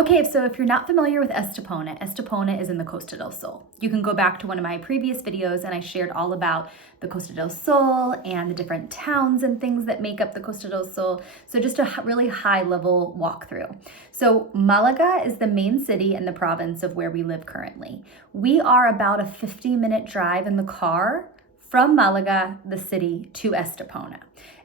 Okay, so if you're not familiar with Estepona, Estepona is in the Costa del Sol. You can go back to one of my previous videos and I shared all about the Costa del Sol and the different towns and things that make up the Costa del Sol. So just a really high level walkthrough. So Malaga is the main city in the province of where we live currently. We are about a 50-minute drive in the car from Malaga, the city, to Estepona.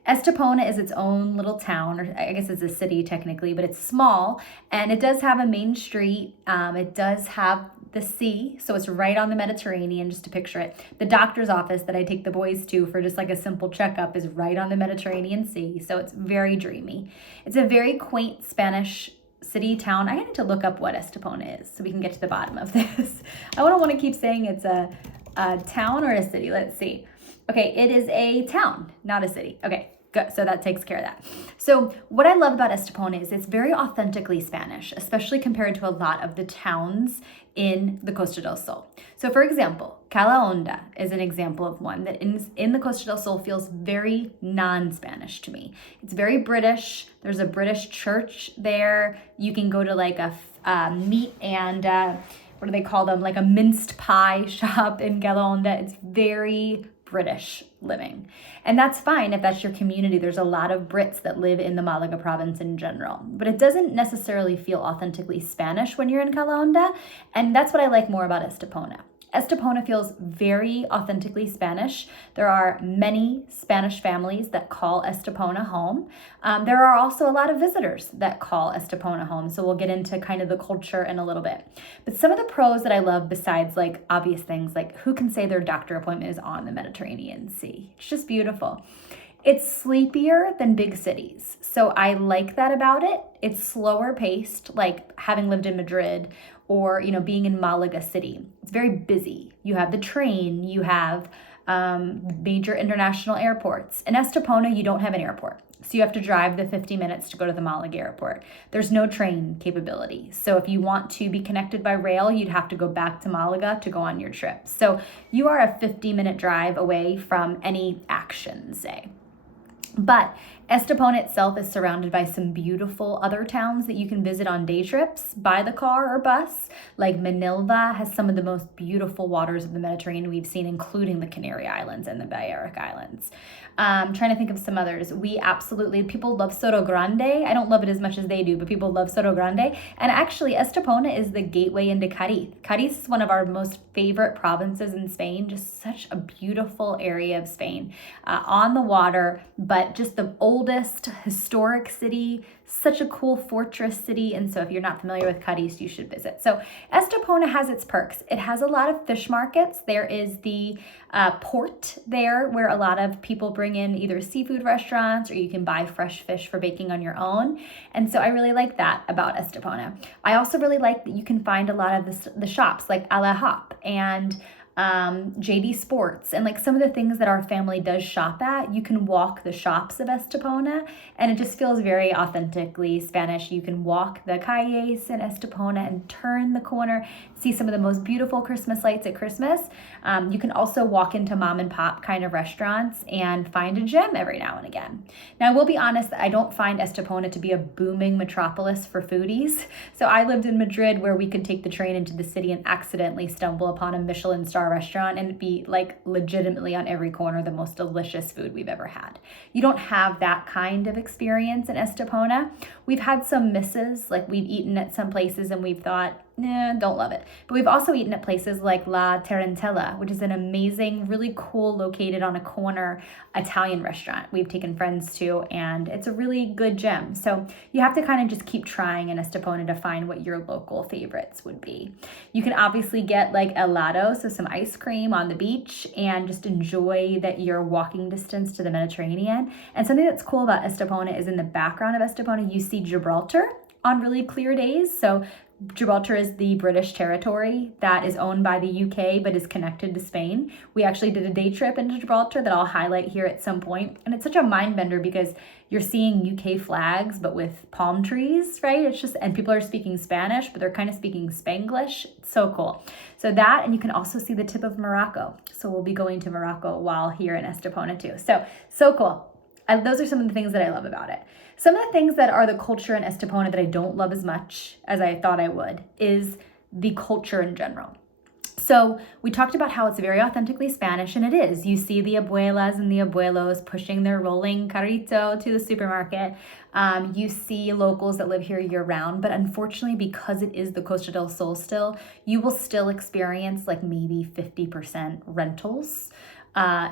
Estepona is its own little town, or I guess it's a city technically, but it's small, and it does have a main street. It does have the sea, so it's right on the Mediterranean, just to picture it. The doctor's office that I take the boys to for just like a simple checkup is right on the Mediterranean Sea, so it's very dreamy. It's a very quaint Spanish city town. I need to look up what Estepona is so we can get to the bottom of this. I don't want to keep saying it's a town or a city. Let's see. Okay, it is a town, not a city. Okay, good. So that takes care of that. So what I love about Estepona is it's very authentically Spanish, especially compared to a lot of the towns in the Costa del Sol. So for example, Calahonda is an example of one that in the Costa del Sol feels very non-Spanish to me. It's very British. There's a British church there. You can go to like a meat and what do they call them? Like a minced pie shop in Calahonda. It's very British living. And that's fine if that's your community. There's a lot of Brits that live in the Malaga province in general, but it doesn't necessarily feel authentically Spanish when you're in Calahonda. And that's what I like more about Estepona. Estepona feels very authentically Spanish. There are many Spanish families that call Estepona home. There are also a lot of visitors that call Estepona home. So we'll get into kind of the culture in a little bit. But some of the pros that I love besides like obvious things like who can say their doctor appointment is on the Mediterranean Sea? It's just beautiful. It's sleepier than big cities. So I like that about it. It's slower paced, like having lived in Madrid or, being in Malaga City. It's very busy. You have the train, you have major international airports. In Estepona, you don't have an airport. So you have to drive the 50 minutes to go to the Malaga airport. There's no train capability. So if you want to be connected by rail, you'd have to go back to Malaga to go on your trip. So you are a 50-minute drive away from any action, say. But Estepona itself is surrounded by some beautiful other towns that you can visit on day trips by the car or bus. Like Manilva has some of the most beautiful waters of the Mediterranean we've seen, including the Canary Islands and the Balearic Islands. I'm trying to think of some others. People love Soto Grande. I don't love it as much as they do, but people love Soto Grande. And actually, Estepona is the gateway into Cadiz. Cadiz is one of our most favorite provinces in Spain, just such a beautiful area of Spain, on the water, but just the oldest historic city, such a cool fortress city. And so if you're not familiar with Cadiz, you should visit. So Estepona has its perks. It has a lot of fish markets. There is the port there where a lot of people bring in either seafood restaurants or you can buy fresh fish for baking on your own. And so I really like that about Estepona. I also really like that you can find a lot of the shops like A La Hop and JD Sports and like some of the things that our family does shop at. You can walk the shops of Estepona and it just feels very authentically Spanish. You can walk the calles in Estepona and turn the corner, see some of the most beautiful Christmas lights at Christmas. You can also walk into mom and pop kind of restaurants and find a gem every now and again. Now, I will be honest, I don't find Estepona to be a booming metropolis for foodies. So I lived in Madrid where we could take the train into the city and accidentally stumble upon a Michelin star restaurant and be like legitimately on every corner the most delicious food we've ever had. You don't have that kind of experience in Estepona. We've had some misses, like we've eaten at some places and we've thought, nah, don't love it. But we've also eaten at places like La Tarantella, which is an amazing, really cool, located on a corner Italian restaurant we've taken friends to, and it's a really good gem. So you have to kind of just keep trying in Estepona to find what your local favorites would be. You can obviously get like helado, so some ice cream on the beach, and just enjoy that you're walking distance to the Mediterranean. And something that's cool about Estepona is in the background of Estepona, you see Gibraltar on really clear days. So Gibraltar is the British territory that is owned by the UK but is connected to Spain. We actually did a day trip into Gibraltar that I'll highlight here at some point. And it's such a mind bender because you're seeing UK flags but with palm trees, right? It's just, and people are speaking Spanish, but they're kind of speaking Spanglish. It's so cool. So that, and you can also see the tip of Morocco. So we'll be going to Morocco while here in Estepona too. So cool. Those are some of the things that I love about it. Some of the things that are the culture in Estepona that I don't love as much as I thought I would is the culture in general. So we talked about how it's very authentically Spanish, and it is. You see the abuelas and the abuelos pushing their rolling carrito to the supermarket. You see locals that live here year round, but unfortunately, because it is the Costa del Sol still, you will still experience like maybe 50% rentals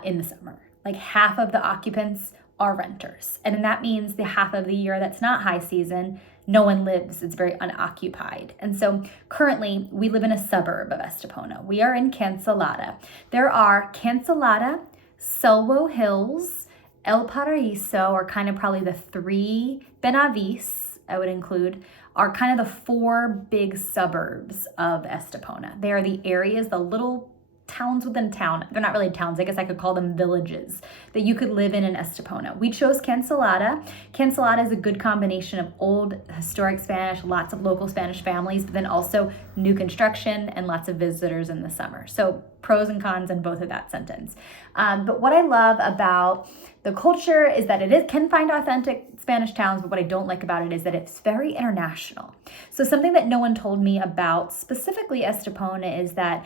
in the summer. Like half of the occupants are renters. And that means the half of the year that's not high season, no one lives. It's very unoccupied. And so currently we live in a suburb of Estepona. We are in Cancelada. There are Cancelada, Selwo Hills, El Paraíso are kind of probably the three, Benavis, I would include, are kind of the four big suburbs of Estepona. They are the areas, the little towns within town. They're not really towns. I guess I could call them villages that you could live in Estepona. We chose Cancelada. Cancelada is a good combination of old historic Spanish, lots of local Spanish families, but then also new construction and lots of visitors in the summer. So pros and cons in both of that sentence. But what I love about the culture is that can find authentic Spanish towns, but what I don't like about it is that it's very international. So something that no one told me about specifically Estepona is that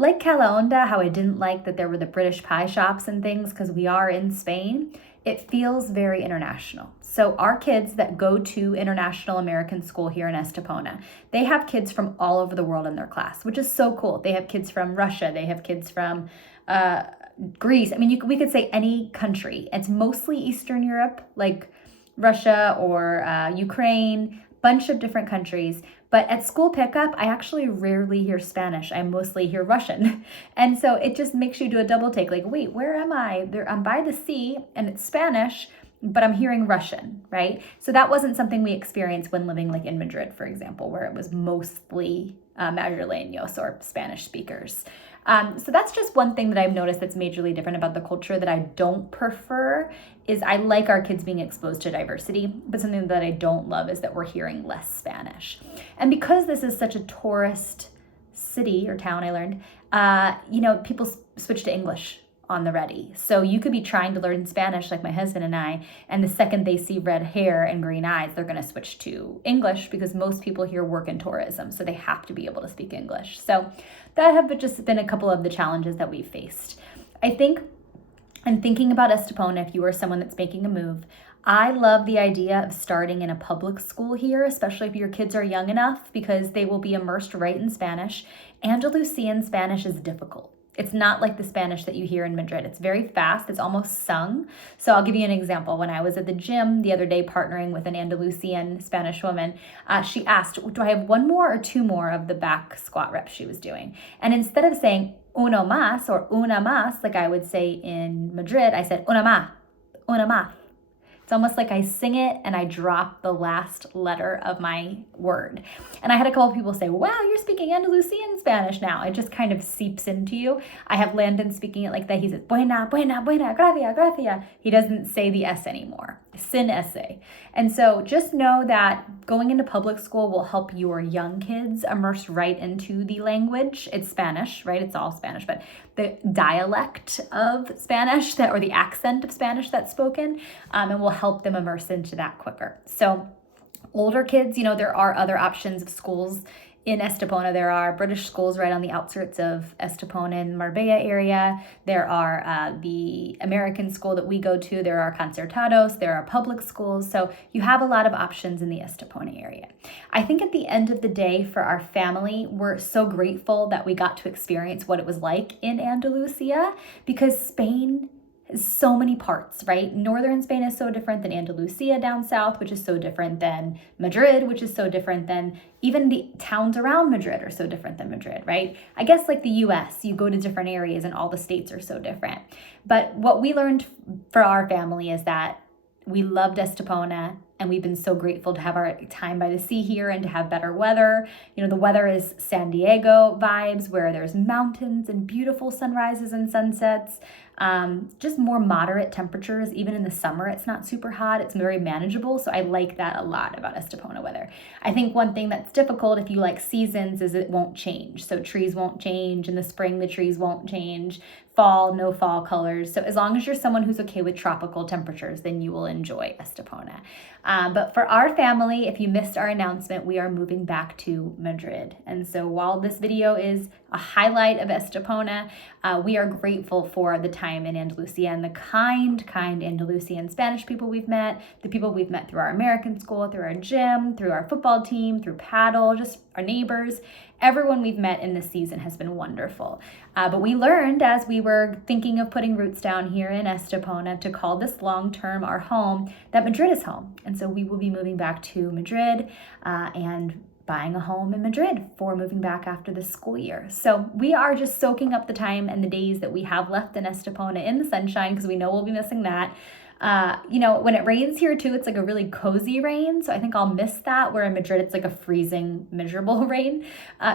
like Calahonda, how I didn't like that there were the British pie shops and things because we are in Spain, it feels very international. So our kids that go to International American School here in Estepona, they have kids from all over the world in their class, which is so cool. They have kids from Russia, they have kids from Greece. I mean, we could say any country. It's mostly Eastern Europe, like Russia or Ukraine, bunch of different countries. But at school pickup, I actually rarely hear Spanish. I mostly hear Russian. And so it just makes you do a double take. Like, wait, where am I? I'm by the sea and it's Spanish, but I'm hearing Russian, right? So that wasn't something we experienced when living like in Madrid, for example, where it was mostly Madrileños or Spanish speakers. So that's just one thing that I've noticed that's majorly different about the culture that I don't prefer is I like our kids being exposed to diversity, but something that I don't love is that we're hearing less Spanish. And because this is such a tourist city or town, I learned, people switch to English on the ready. So you could be trying to learn Spanish like my husband and I, and the second they see red hair and green eyes, they're going to switch to English because most people here work in tourism, so they have to be able to speak English. So that have just been a couple of the challenges that we've faced. I think, and thinking about Estepona, if you are someone that's making a move, I love the idea of starting in a public school here, especially if your kids are young enough, because they will be immersed right in Spanish. Andalusian Spanish is difficult. It's not like the Spanish that you hear in Madrid. It's very fast. It's almost sung. So I'll give you an example. When I was at the gym the other day partnering with an Andalusian Spanish woman, she asked, do I have one more or two more of the back squat reps she was doing? And instead of saying uno más or una más, like I would say in Madrid, I said una más, una más. It's almost like I sing it and I drop the last letter of my word. And I had a couple of people say, wow, you're speaking Andalusian Spanish now. It just kind of seeps into you. I have Landon speaking it like that. He says, buena, buena, buena, gracia, gracia. He doesn't say the S anymore. Sin ese. And so just know that going into public school will help your young kids immerse right into the language. It's Spanish, right? It's all Spanish, but the dialect of Spanish or the accent of Spanish that's spoken, and will help them immerse into that quicker. So older kids, there are other options of schools in Estepona. There are British schools right on the outskirts of Estepona and Marbella area. There are the American school that we go to. There are concertados. There are public schools. So you have a lot of options in the Estepona area. I think at the end of the day for our family, we're so grateful that we got to experience what it was like in Andalusia because Spain so many parts, right? Northern Spain is so different than Andalusia down south, which is so different than Madrid, which is so different than even the towns around Madrid are so different than Madrid, right? I guess like the US, you go to different areas and all the states are so different. But what we learned for our family is that we loved Estepona and we've been so grateful to have our time by the sea here and to have better weather. The weather is San Diego vibes where there's mountains and beautiful sunrises and sunsets. just more moderate temperatures. Even in the summer, it's not super hot. It's very manageable. So I like that a lot about Estepona weather. I think one thing that's difficult if you like seasons is it won't change. So trees won't change. In the spring, the trees won't change. Fall, no fall colors. So as long as you're someone who's okay with tropical temperatures, then you will enjoy Estepona. But for our family, if you missed our announcement, we are moving back to Madrid. And so while this video is a highlight of Estepona, we are grateful for the time in Andalusia and the kind Andalusian Spanish people we've met, the people we've met through our American school, through our gym, through our football team, through paddle, just our neighbors. Everyone we've met in this season has been wonderful. But we learned as we were thinking of putting roots down here in Estepona to call this long-term our home, that Madrid is home. And so we will be moving back to Madrid and buying a home in Madrid for moving back after the school year. So we are just soaking up the time and the days that we have left in Estepona in the sunshine, because we know we'll be missing that. When it rains here too, it's like a really cozy rain. So I think I'll miss that, where in Madrid, it's like a freezing, miserable rain.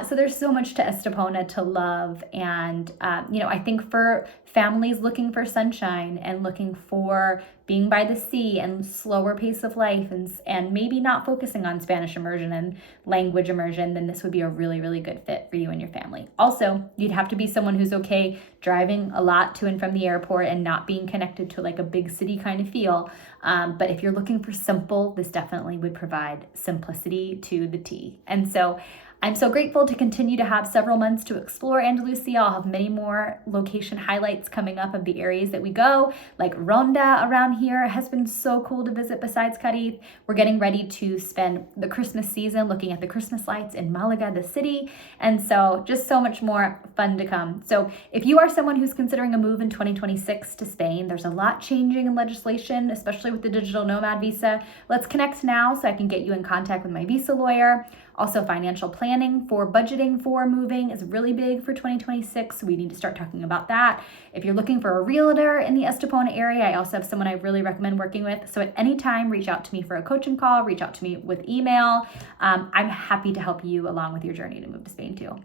So there's so much to Estepona to love. And, I think for families looking for sunshine and looking for being by the sea and slower pace of life and maybe not focusing on Spanish immersion and language immersion, then this would be a really, really good fit for you and your family. Also, you'd have to be someone who's okay driving a lot to and from the airport and not being connected to like a big city kind of feel. But if you're looking for simple, this definitely would provide simplicity to the T. And so I'm so grateful to continue to have several months to explore Andalusia. I'll have many more location highlights coming up of the areas that we go, like Ronda around here. It has been so cool to visit besides Cadiz. We're getting ready to spend the Christmas season looking at the Christmas lights in Malaga, the city. And so just so much more fun to come. So if you are someone who's considering a move in 2026 to Spain, there's a lot changing in legislation, especially with the digital nomad visa. Let's connect now so I can get you in contact with my visa lawyer. Also, financial planning for budgeting for moving is really big for 2026. So we need to start talking about that. If you're looking for a realtor in the Estepona area, I also have someone I really recommend working with. So at any time, reach out to me for a coaching call, reach out to me with email. I'm happy to help you along with your journey to move to Spain too.